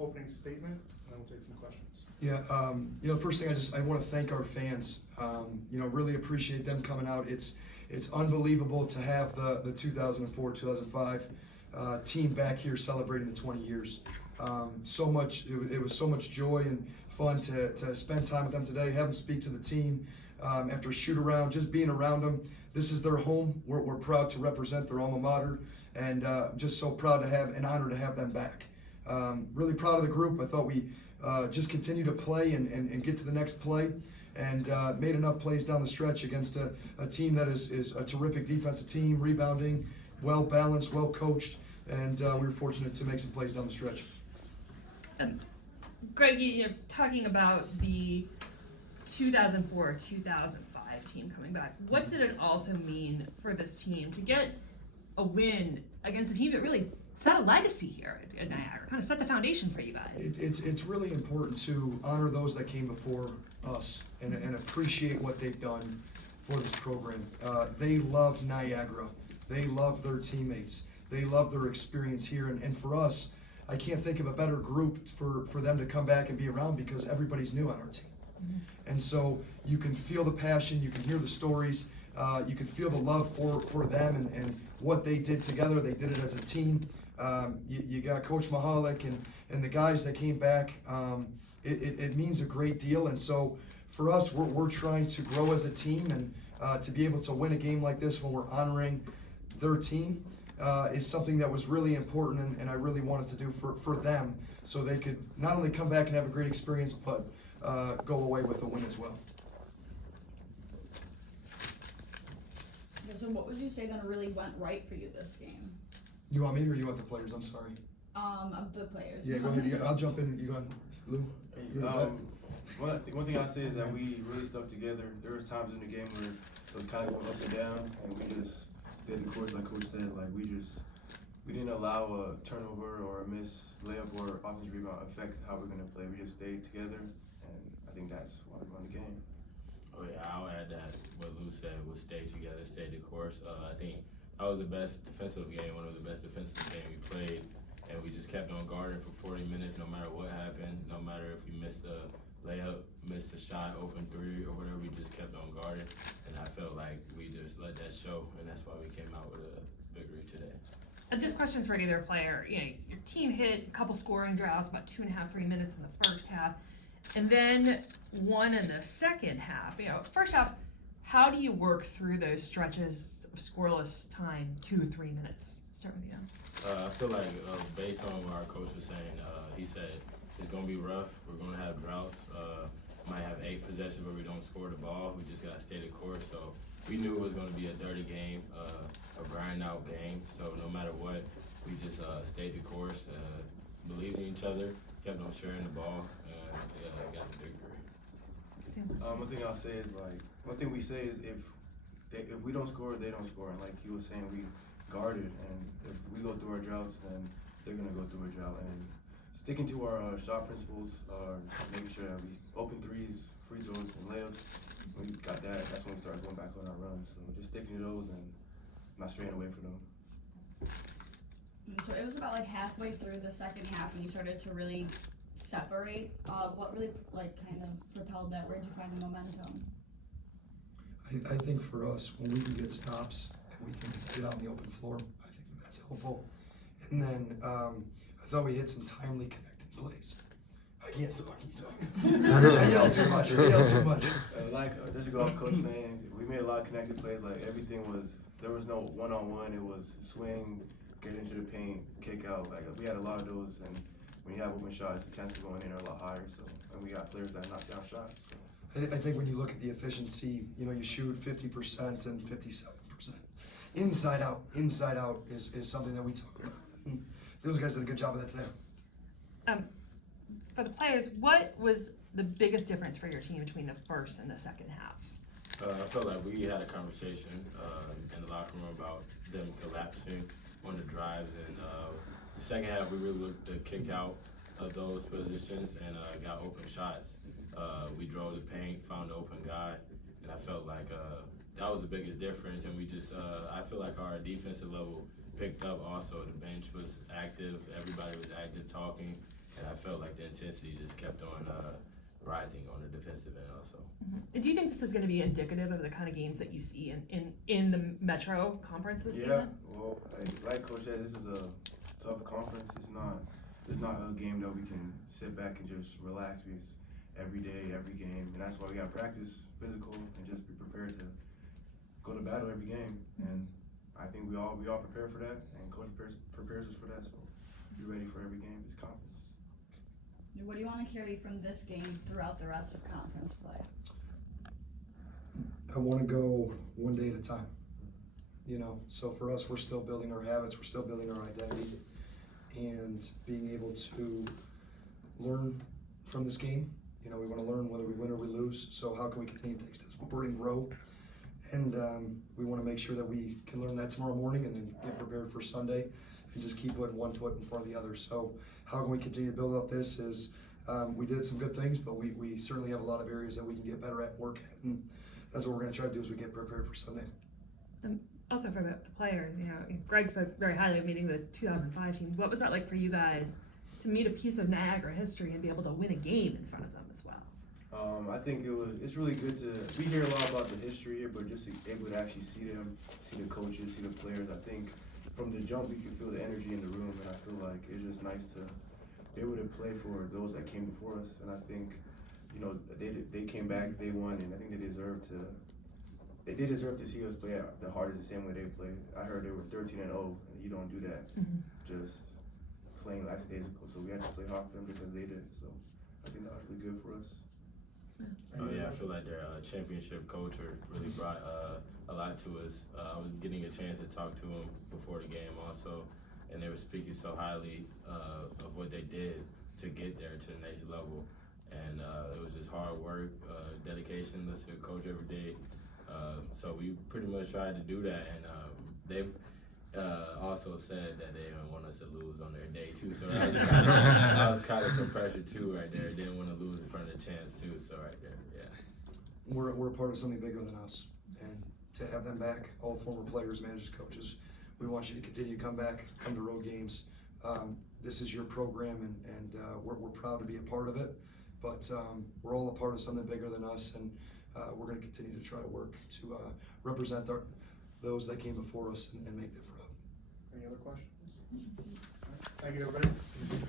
opening statement, and then we'll take some questions. Yeah, first thing I want to thank our fans. Really appreciate them coming out. It's unbelievable to have the 2004-2005 team back here celebrating the 20 years. It was so much joy and fun to spend time with them today, have them speak to the team after a shoot around, just being around them. This is their home. We're proud to represent their alma mater, and just so proud to have, and honored to have them back. Really proud of the group. I thought we just continue to play and get to the next play, and made enough plays down the stretch against a team that is a terrific defensive team, rebounding, well balanced, well coached, and we were fortunate to make some plays down the stretch. Greg, you're talking about the 2004-2005 team coming back. What did it also mean for this team to get a win against a team that really set a legacy here at Niagara, kind of set the foundation for you guys? It's really important to honor those that came before us and appreciate what they've done for this program. They love Niagara. They love their teammates. They love their experience here. And for us, I can't think of a better group for them to come back and be around, because everybody's new on our team. Mm-hmm. And so you can feel the passion, you can hear the stories, you can feel the love for them and what they did together. They did it as a team. You got Coach Mahalik and the guys that came back. It means a great deal. And so for us, we're trying to grow as a team, and to be able to win a game like this when we're honoring their team is something that was really important, and I really wanted to do for them, so they could not only come back and have a great experience, but go away with a win as well. So what would you say then really went right for you this game? You want me or you want the players? I'm sorry. Of the players. Yeah, go ahead. I'll jump in. You go ahead, Lou. One thing I'd say is that we really stuck together. There was times in the game where it was kind of going up and down, and we just stayed the course, like Coach said. Like we didn't allow a turnover or a miss layup or offensive rebound affect how we're gonna play. We just stayed together, and I think that's why we won the game. Oh yeah, I'll add that what Lou said was stay together, stay the course. I think that was the best defensive game, one of the best defensive games we played, and we just kept on guarding for 40 minutes no matter what happened, no matter if we missed a layup, missed a shot, open three, or whatever, we just kept on guarding, and I felt like we just let that show, and that's why we came out with a victory today. And this question's for either player. Your team hit a couple scoring droughts, about 2.5, 3 minutes in the first half, and then one in the second half. First half, how do you work through those stretches of scoreless time, 2-3 minutes? Start with you. I feel like based on what our coach was saying, he said it's going to be rough. We're going to have droughts. Might have 8 possessions where we don't score the ball. We just got to stay the course. So we knew it was going to be a dirty game, a grind out game. So no matter what, we just stayed the course, believed in each other, kept on sharing the ball, and got the victory. One thing I'll say is one thing we say is if we don't score, they don't score. And like he was saying, we guarded, and if we go through our droughts, then they're gonna go through a drought. And sticking to our shot principles, making sure that we open threes, free throws, and layups. When we got that, that's when we started going back on our runs. So just sticking to those and not straying away from them. So it was about halfway through the second half when you started to really separate. What really kind of propelled that? Where did you find the momentum? I think for us, when we can get stops and we can get on the open floor, I think that's helpful. And then I thought we hit some timely connected plays. I can't talk, I yell too much. Just to go off Coach saying, we made a lot of connected plays. There was no one-on-one. It was swing, get into the paint, kick out. We had a lot of those, and when you have open shots, the chances of going in are a lot higher. So, and we got players that knock down shots. So. I think when you look at the efficiency, you shoot 50% and 57%. Inside out is something that we talk about. And those guys did a good job of that today. For the players, what was the biggest difference for your team between the first and the second halves? I felt like we had a conversation in the locker room about them collapsing on the drives, and the second half we really looked to kick out of those positions and got open shots. We drove the paint, found the open guy, and I felt like that was the biggest difference. And we just, I feel like our defensive level picked up also. The bench was active, everybody was active, talking, and I felt like the intensity just kept on rising on the defensive end also. Do you think this is going to be indicative of the kind of games that you see in the Metro Conference this season? Well, like Coach said, this is a tough conference. It's not a game that we can sit back and just relax. It's every day, every game, and that's why we got to practice physical and just be prepared to go to battle every game. And I think we all prepare for that, and Coach prepares us for that. So be ready for every game this conference. What do you want to carry from this game throughout the rest of conference play? I want to go one day at a time. You know, so for us, we're still building our habits, we're still building our identity, and being able to learn from this game. You know, we want to learn whether we win or we lose, so how can we continue to take steps forward and grow? And we want to make sure that we can learn that tomorrow morning and then get prepared for Sunday and just keep putting one foot in front of the other. So how can we continue to build up this is we did some good things, but we certainly have a lot of areas that we can get better at, work at, and that's what we're going to try to do as we get prepared for Sunday. Also for the players, you know, Greg spoke very highly of meeting the 2005 team. What was that like for you guys to meet a piece of Niagara history and be able to win a game in front of them as well? I think it's really good we hear a lot about the history here, but just to be able to actually see them, see the coaches, see the players. I think from the jump we can feel the energy in the room, and I feel like it's just nice to be able to play for those that came before us. And I think, you know, they came back, they won, and I think they deserve to see us play the hardest the same way they played. I heard they were 13-0, and you don't do that just playing last days ago. So we had to play hard for them just as they did. So I think that was really good for us. Oh yeah, I feel like their championship culture really brought a lot to us. I was getting a chance to talk to them before the game also, and they were speaking so highly of what they did to get there to the next level. And it was just hard work, dedication, listen to coach every day. So we pretty much tried to do that, and they also said that they didn't want us to lose on their day too. So that was kind of some pressure too right there. Didn't want to lose in front of the chance too. So right there, yeah. We're a part of something bigger than us, and to have them back, all former players, managers, coaches, we want you to continue to come back, come to road games. This is your program, and we're proud to be a part of it, but we're all a part of something bigger than us, and we're going to continue to try to work to represent those that came before us and make them proud. Any other questions? Thank you, everybody.